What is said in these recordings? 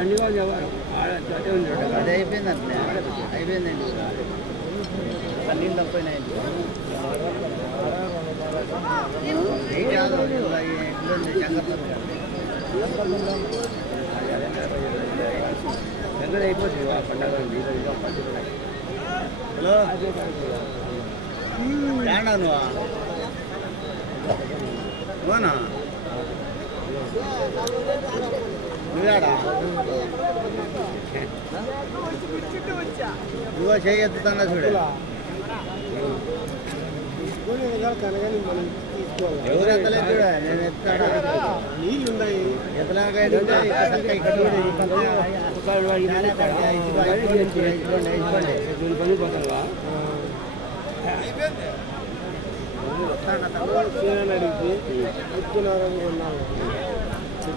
అది అయిపోయింది అంతే అయిపోయిందండి నీళ్ళు తప్పినాయండి ఏం కాదు అయిపోతుంది ఆ పండుగ హలో రానా నువ్వు నువ్వు చేయి ఎత్తుతున్నా చూడు ఎవరు ఎత్తలేదు చూడు నేను ఎత్తాడా? నీళ్ళున్నాయి ఎత్తలేక ఎత్తుతా ఇక్కడ ఇక్కడ చూడు. ఈ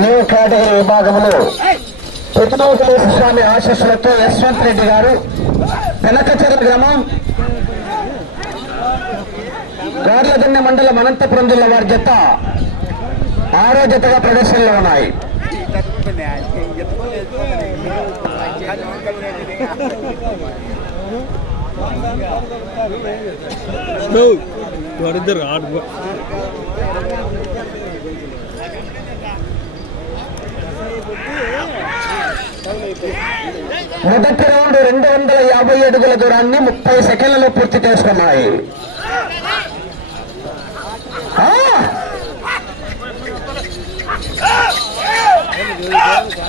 న్యూ కేటగిరీ విభాగంలో ప్రతిమోకలేశ్వర స్వామి ఆశీస్సులతో యశ్వంత్ రెడ్డి గారు వెనకచర్ల గ్రామం గార్లగన్న మండలం అనంతపురం జిల్లా వారి జత ఆరో జతగా ప్రదర్శనలో ఉన్నాయి. ఆడు మొదటి రౌండ్ రెండు వందల యాభై అడుగుల దూరాన్ని ముప్పై సెకండ్లలో పూర్తి చేసుకున్నాయి.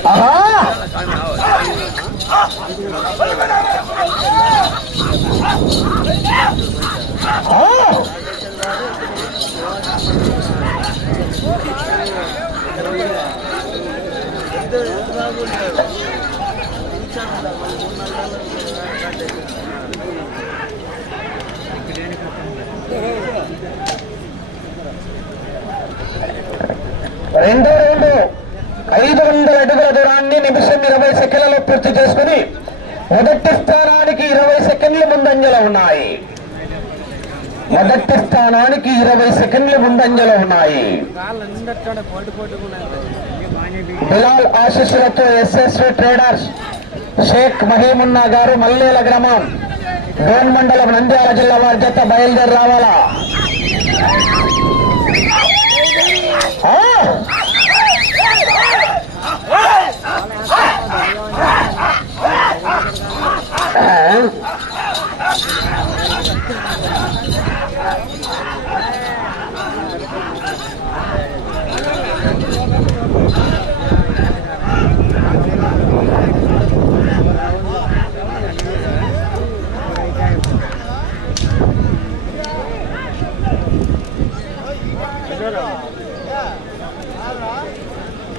ఆ! రెండో రెండు. ఐదు వందల అడుగుల దూరాన్ని నిమిషం ఇరవై సెకండ్లలో పూర్తి చేసుకుని మొదటి స్థానానికి ఇరవై సెకండ్లు ముందంజలో ఉన్నాయి. మొదటి స్థానానికి ఇరవై సెకండ్లు ముందంజలో ఉన్నాయి. బిలాల్ ఆశీస్సులతో ఎస్ఎస్వి ట్రేడర్స్ షేక్ మహీమున్నా గారు మల్లేల గ్రామం. డోన్ మండలం నంద్యాల జిల్లా వారి జత బయలుదేరి రావాలా ఆ!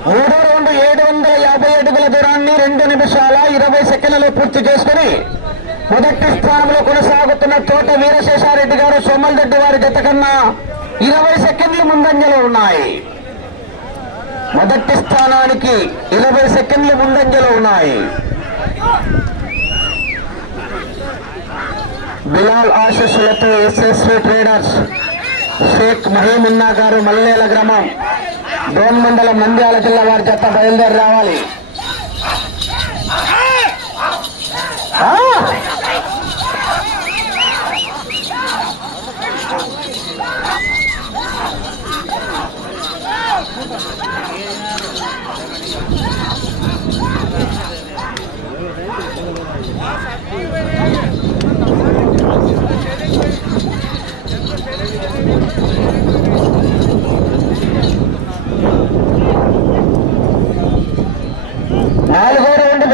మూడో రౌండ్ ఏడు వందల యాభై అడుగుల రెండు నిమిషాల ఇరవై సెకండ్లలో పూర్తి చేసుకుని మొదటి స్థానంలో కొనసాగుతున్న తోట వీరశేషారెడ్డి గారు సోమల్ రెడ్డి వారి జత కన్నా ఇరవై సెకండ్లు ముందంజలో ఉన్నాయి. మొదటి స్థానానికి ఇరవై సెకండ్లు ముందంజలో ఉన్నాయి. బిలాల్ ఆశస్సులతో ఎస్ఎస్వి ట్రేడర్స్ షేక్ మహీమున్నా గారు మల్లేల గ్రామం డోన్ మండలం నంద్యాల జిల్లా వారి జత బయలుదేరి రావాలి. 아!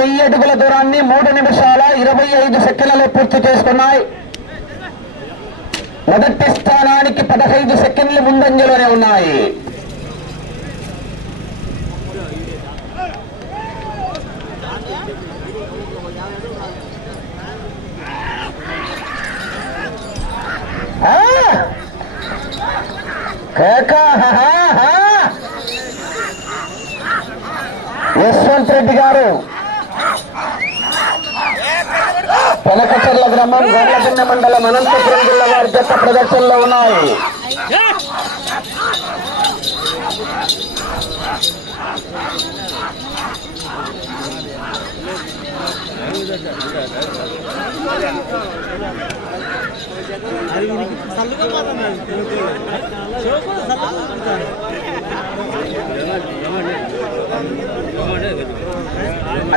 వెయ్యి అడుగుల దూరాన్ని మూడు నిమిషాల ఇరవై ఐదు సెకండ్లలో పూర్తి చేసుకున్నాయి. మొదటి స్థానానికి పదహైదు సెకండ్లు ముందంజలోనే ఉన్నాయి. యశ్వంత్ రెడ్డి గారు. వెనకచర్ల గ్రామం గోర్లదిన్న మండలం అనంతపురం జిల్లా వారి జత ప్రదర్శనలో ఉన్నాయి.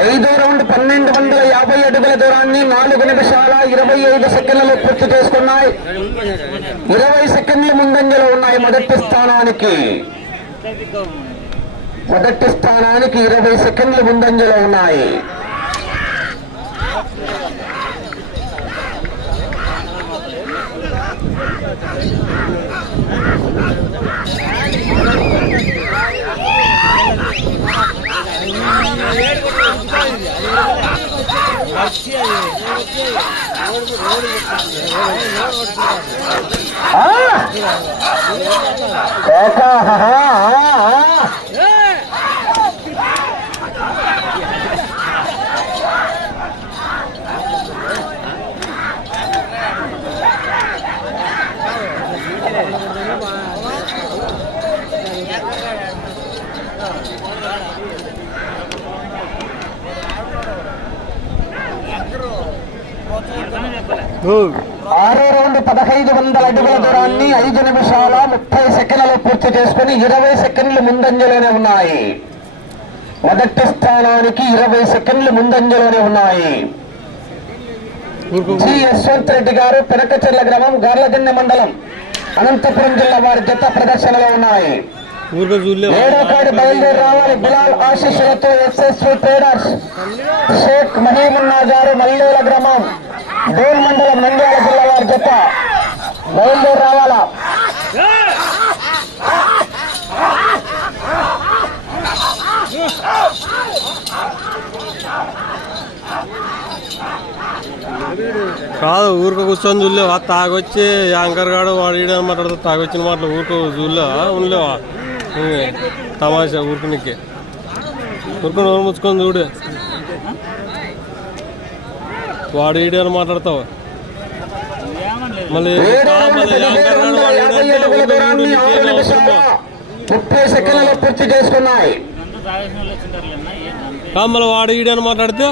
ఐదో రౌండ్ పన్నెండు వందల యాభై అడుగుల దూరాన్ని నాలుగు నిమిషాల ఇరవై ఐదు సెకండ్లలో పూర్తి చేసుకున్నాయి ఇరవై సెకండ్లు ముందంజలో ఉన్నాయి మొదటి స్థానానికి మొదటి స్థానానికి ఇరవై సెకండ్లు ముందంజలో ఉన్నాయి Thank you. ஆ! ఆరో రౌండ్ పదహైదు వందల అడుగుల దూరాన్ని ఐదు నిమిషాల ముప్పై సెకండ్లలో పూర్తి చేసుకుని ఇరవై సెకండ్లు ముందంజలోనే ఉన్నాయి. మొదటి స్థానానికి ఇరవై సెకండ్లు ముందంజలోనే ఉన్నాయి. జి యశ్వంత్ రెడ్డి గారు పెనకచెర్ల గ్రామం గార్లదిన్నె మండలం అనంతపురం జిల్లా వారి జత ప్రదర్శనలో ఉన్నాయి. ఏడో కాడి బయలుదేరి రావాలి బిలాల్ ఆశీస్సులతో ఎస్ఎస్వి ట్రేడర్స్. షేక్ మహీమున్నా గారు మల్లేల గ్రామం. డోన్ మండలం నంద్యాల జిల్లా వారి జత. బయలుదేరి రావాలా? కాదు ఊరికే కూర్చొని చూడలేవా? తాగొచ్చి యాంకర్ గాడు వాడు ఈడ మాట్లాడుతూ తాగొచ్చిన మాటలు ఊరికే చూడలేవా? ఉండలేవా? తమాషా ఊరికి నీకే ఊరుకు నోరు ముచ్చుకొని చూడు వాడు ఈడని మాట్లాడతావు మళ్ళీ ఏడో ఆ, రౌండ్ మళ్ళీ యాంకర్ పదిహేడు గాడు వందల వాడు యాభై ఈడంటే అడుగుల ఊరికే దూరాన్ని చూడు, ఆరు నీకేం నిమిషాల అవసరమా? ముప్పై సెకండ్లలో పూర్తి చేసుకున్నాయి. మళ్ళీ వాడు ఈడని మాట్లాడితే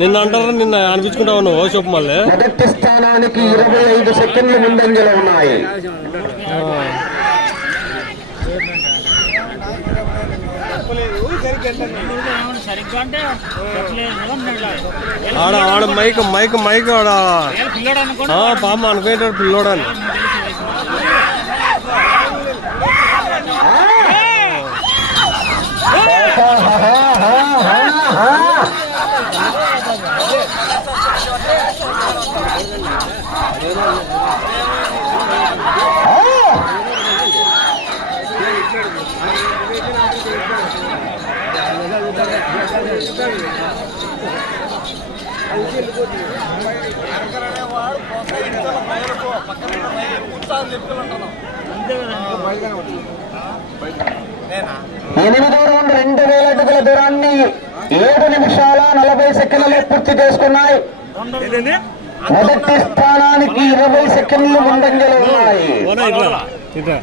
నిన్ను అంటారు నిన్ను అనిపించుకుంటావు నువ్వు? ఓ చెప్పు మళ్ళీ. మొదటి స్థానానికి ఇరవై ఐదు సెకండ్లు ముందంజలో ఉన్నాయి. సరిగ్గా అంటే. ఆడ ఆడ మైక్ మైక్ మైక్ ఆడ పాప అనుకుంటాడు పిల్లోడని ఎనిమిదో రౌండ్ రెండు వేల అడుగుల దూరాన్ని ఏడు నిమిషాల నలభై సెకండ్లలో పూర్తి చేసుకున్నాయి మొదటి స్థానానికి ఇరవై సెకండ్లు ముందంజలో ఉన్నాయి ఇట్రా.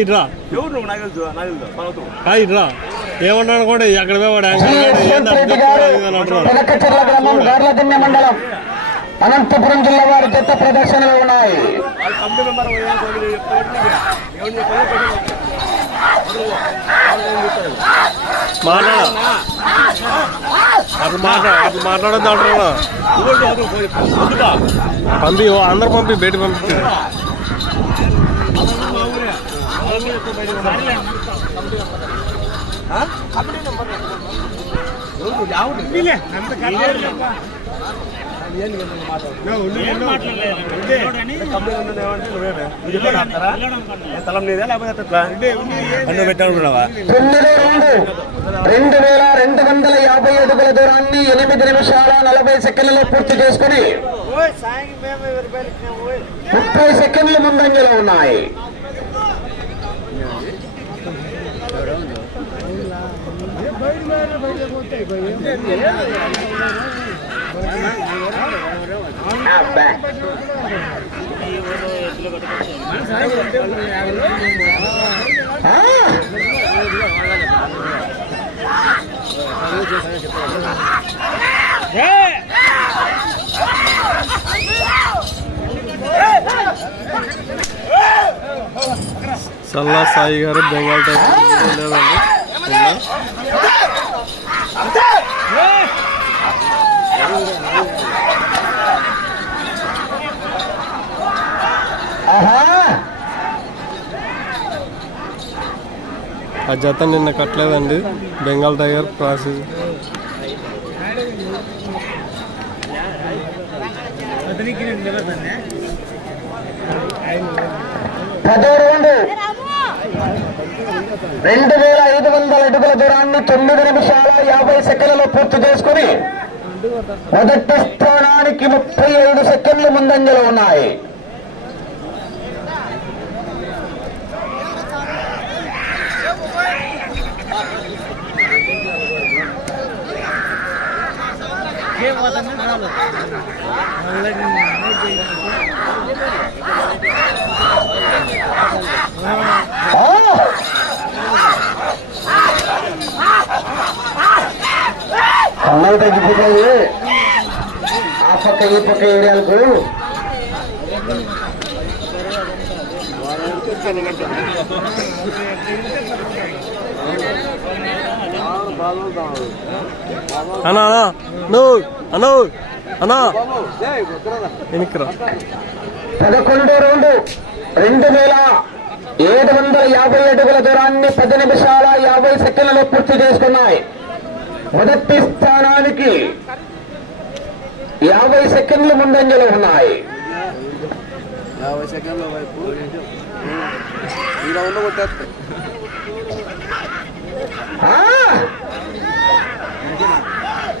ఇట్రా. హాయ్ ఇట్రా. ఏమన్నాడు కూడా అక్కడ పోయి వాడు జి యాంకర్ గాడు ఏంది యశ్వంత్ రెడ్డి అర్థం గారు కాదు అని అంటున్నాడు. పెనకచెర్ల గ్రామం గార్లదిన్నె మండలం. అనంతపురం జిల్లా వారి జత ప్రదర్శనలో ఉన్నాయి. మాట్లాడ. అట్లా మాట్లాడ అట్లా మాట్లాడద్దు అంటున్నా పంపి ఓ అందరు పంపి బయట పంపించారు లేకపోతే పెట్టాలనుకున్నావా రెండు వేల రెండు వందల యాభై అడుగుల దూరాన్ని ఎనిమిది నిమిషాల నలభై సెకండ్లలో పూర్తి చేసుకుని ముప్పై సెకండ్ల ముందంజలో ఉన్నాయి. సల్లా సాయి గారు బెంగాల్ టైప్ లేదండి ఆ జత నిన్న కట్టలేదండి. Bengal tiger process. పదో రెండు. వేల ఐదు వందల అడుగుల దూరాన్ని తొమ్మిది నిమిషాల యాభై సెకండ్లలో పూర్తి చేసుకుని మొదటి స్థానానికి ముప్పై ఐదు సెకండ్లు ముందంజలో ఉన్నాయి. కన్నలు తగ్గిపోతుంది ఆ పక్క ఈ పక్క ఏరియాలకు అన్నా అన్నా నువ్వు అను అన్నా. వెనక్కిరా పదకొండో రౌండ్ రెండు వేల ఏడు వందల యాభై అడుగుల దూరాన్ని పది నిమిషాల యాభై సెకండ్లలో పూర్తి చేసుకున్నాయి. మొదటి స్థానానికి యాభై సెకండ్లు ముందంజలో ఉన్నాయి. యాభై సెకండ్ల వైపు. కొట్టేస్తాయి!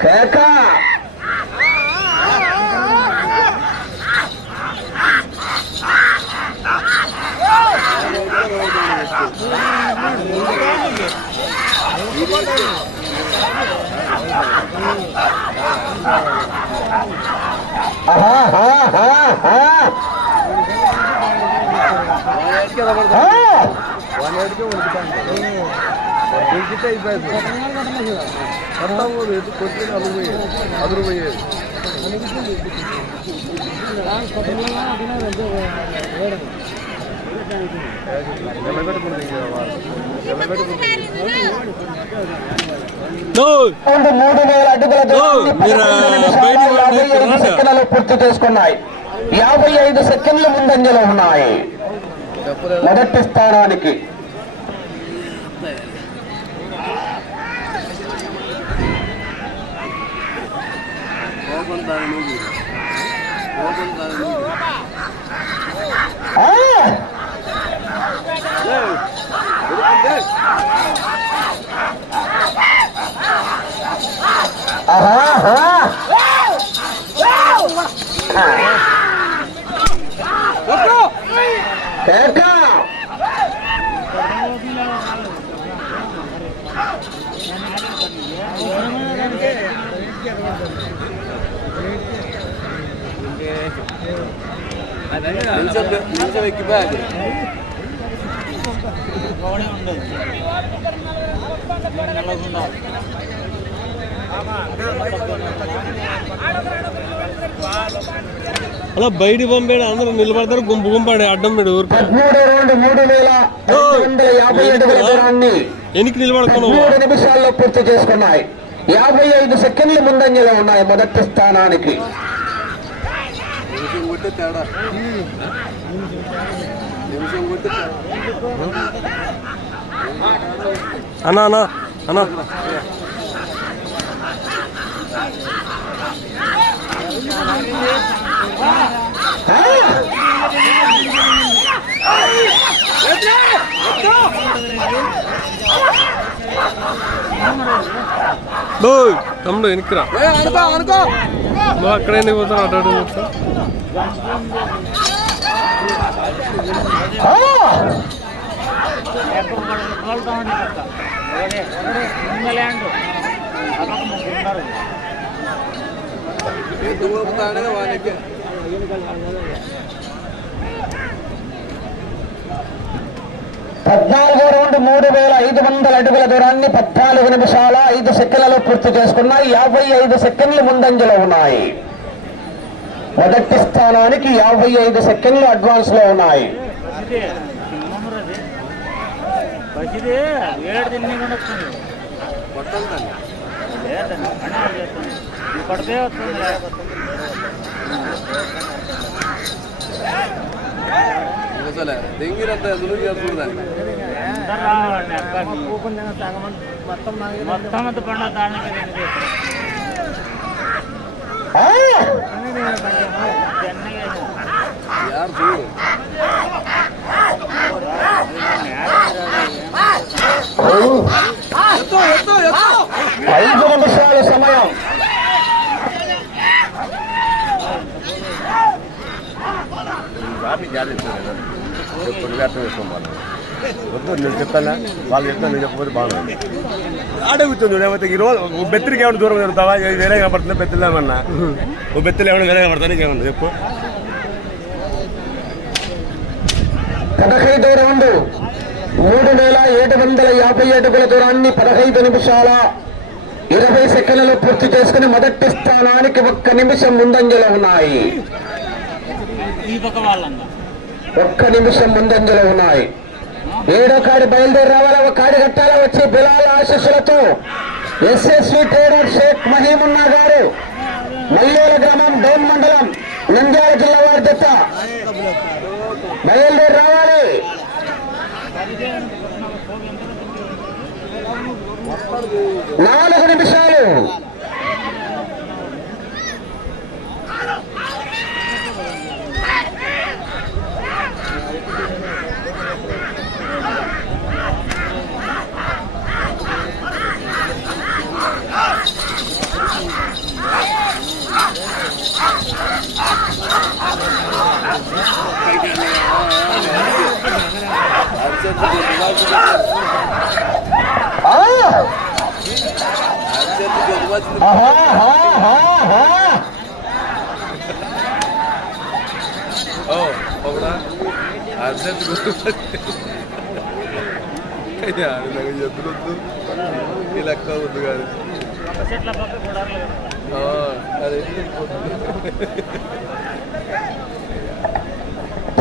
కేక. వన్ ఎయిట్కే ఉడుకుతాను అయిపోయింది. మొత్తం కొట్టి అదురు పోయేది అదురు పోయేది నిలబెట్టుకుంటుంది నిలబెట్టుకుంటుంది నువ్వు రౌండ్ మూడు వేల అడుగుల దూరాన్ని మీరు పదకొండు నిమిషాల బయటికి యాభై ఐదు వెళ్ళండి. సెకండ్లలో పూర్తి చేసుకున్నాయి. యాభై ఐదు సెకండ్ల ముందంజలో ఉన్నాయి. మొదటి స్థానానికి ఓపెన్ దాని నువ్వు ఓపెన్ దాని నువ్వు ఆ! ఆహా, నిమిషం అలా బయట పంపాడు అందరూ నిలబడతారు గుంపు గుంపాడు అడ్డం పెడు ఊరుకు. వెనక్కి నిలబడుకున్నావు మూడు నిమిషాల్లో పూర్తి చేసుకున్నాయి. యాభై ఐదు సెకండ్ల ముందంజలో ఉన్నాయి మొదటి స్థానానికి. అన్న అన్న అన్న. డోయ్ తమ్ముడు వెనక్కిరా అనుకో అనుకో నువ్వు అక్కడ ఎందుకు పోతావు అటు అటు పోతావు ఎద్దు ఊపుతాడే వాళ్ళకి పద్నాలుగో రౌండ్ మూడు వేల ఐదు వందల అడుగుల దూరాన్ని పద్నాలుగు నిమిషాల ఐదు సెకండ్లలో పూర్తి చేసుకున్నాయి. యాభై ఐదు సెకండ్లు ముందంజలో ఉన్నాయి. మొదటి స్థానానికి యాభై ఐదు సెకండ్లు అడ్వాన్స్లో ఉన్నాయి పడితే అసలే. దెంగిరంత ఎదురు చేస్తుంది దానికి యారు చూడు. ఎత్తు ఎత్తు ఎత్తు. నిమిషాల సమయం వద్దు నేను చెప్తానా వాళ్ళు చెప్తాను నేను చెప్పకపోతే బాగుంది ఆడే కూర్చొని లేకపోతే ఈ రోజు బెత్తిరికి ఏమైనా దూరం జరుగుతావా? వేరే కనపడుతుంది బెత్తిలు ఏమన్నా ఓ బెత్తిలు ఏమైనా వేరే కనపడతాను ఇంకేమన్నా చెప్పు. పదహైదో రౌండ్ మూడు వేల ఏడు వందల యాభై అడుగుల దూరాన్ని పదహైదు నిమిషాల ఇరవై సెకండ్లలో పూర్తి చేసుకుని మొదటి స్థానానికి ఒక్క నిమిషం ముందంజలో ఉన్నాయి. ఈ పక్క వాళ్ళంగా ఒక్క నిమిషం ముందంజలో ఉన్నాయి. ఏడో కాడి బయలుదేరి రావాలా? ఒక కాడి కట్టాలా వచ్చి బిలాల ఆశీస్సులతో ఎస్ఎస్వి ట్రేడర్ షేక్ మహీమున్నా గారు మల్లేల గ్రామం డౌన్ మండలం నంద్యాల జిల్లా వారి జత బయలుదేరి రావాలి. నాలుగు నిమిషాలు.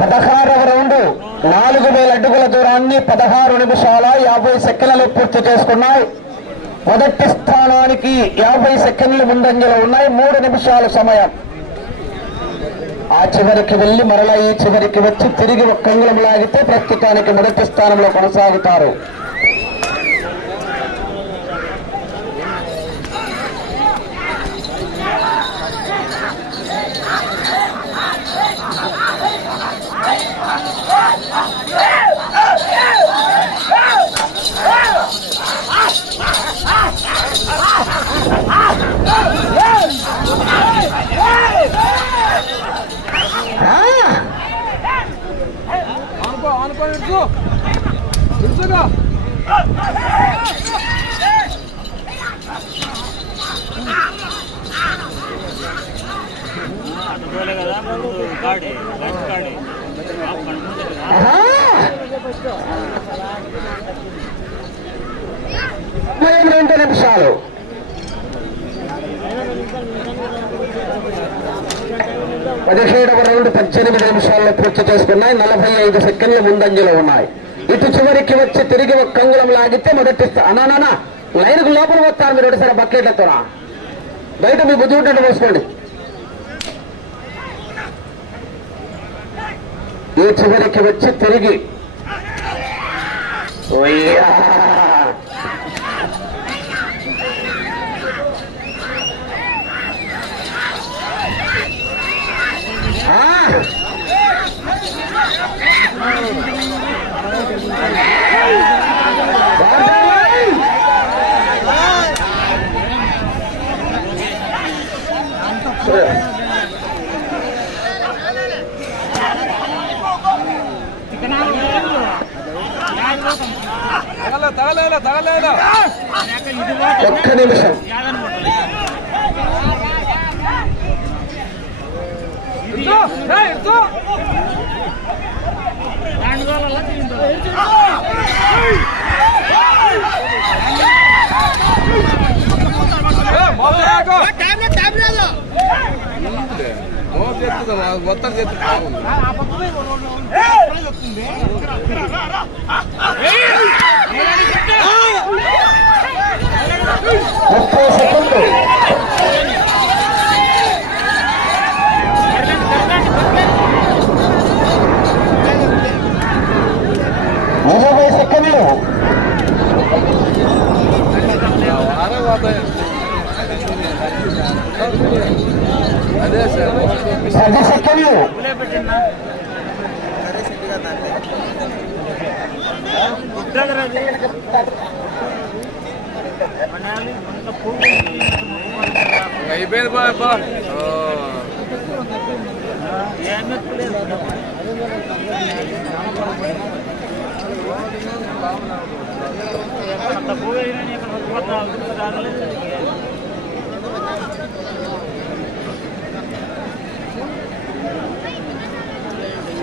పదహారవ రౌండ్ నాలుగు వేల అడుగుల దూరాన్ని పదహారు నిమిషాల యాభై సెకండ్లు పూర్తి చేసుకున్నాయి. మొదటి స్థానానికి యాభై సెకండ్లు ముందంజలో ఉన్నాయి. మూడు నిమిషాల సమయం. ఆ చివరికి వెళ్ళి మరలా ఈ చివరికి వచ్చి తిరిగి ఒక లాగితే ప్రస్తుతానికి మొదటి స్థానంలో కొనసాగుతారు. రెండు నిమిషాలు. పదిహేడవ రౌండ్ పద్దెనిమిది నిమిషాల్లో పూర్తి చేసుకున్నాయి. నలభై ఐదు సెకండ్ల ముందంజలో ఉన్నాయి. ఇటు చివరికి వచ్చి తిరిగి ఒక కంగుళం లాగితే మొదటి అనానా అన్నా నాన్న లైన్కు లోపల వస్తారు మీరు ఒకసారి బకెట్లతో బయట మీ బుద్ధి ఉంటే పోసుకోండి. ఈ చివరికి వచ్చి తిరిగి. ఆ! తగల తగలేలా తగలేలా. ఒక్క నిమిషం మొత్తం చెప్తా ముప్పై సెకండ్లు. ఇరవై సెకండ్లు పది సెకండ్లు అయిపోయింది బా బా ఒక్కడే అవాదు పోయి పొద్దున్నే. చూసుకోవాలి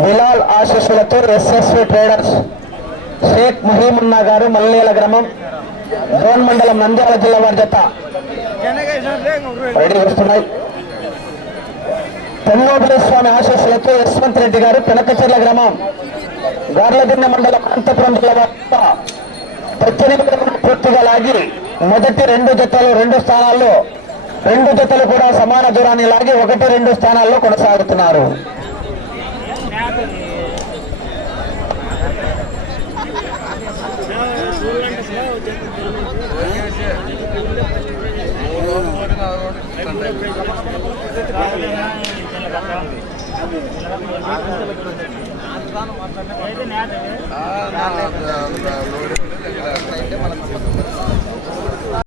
బిలాల్ ఆశీస్సులతో ఎస్ఎస్వి ట్రేడర్స్ షేక్ ముహీమున్నా గారు మల్లేల గ్రామం జోన్ మండలం నంద్యాల జిల్లా వారి జత. రెడీ వస్తున్నాయి. పెన్నోబుల స్వామి ఆశీస్సులతో యశ్వంత్ రెడ్డి గారు పినకచెర్ల గ్రామం గార్లదిన్న మండలం అనంతపురం జిల్లా పూర్తిగా లాగి మొదటి రెండు జతలు రెండు స్థానాల్లో రెండు జతలు కూడా సమాన దూరాన్ని లాగి ఒకటి రెండు స్థానాల్లో కొనసాగుతున్నారు మూడు రోజులు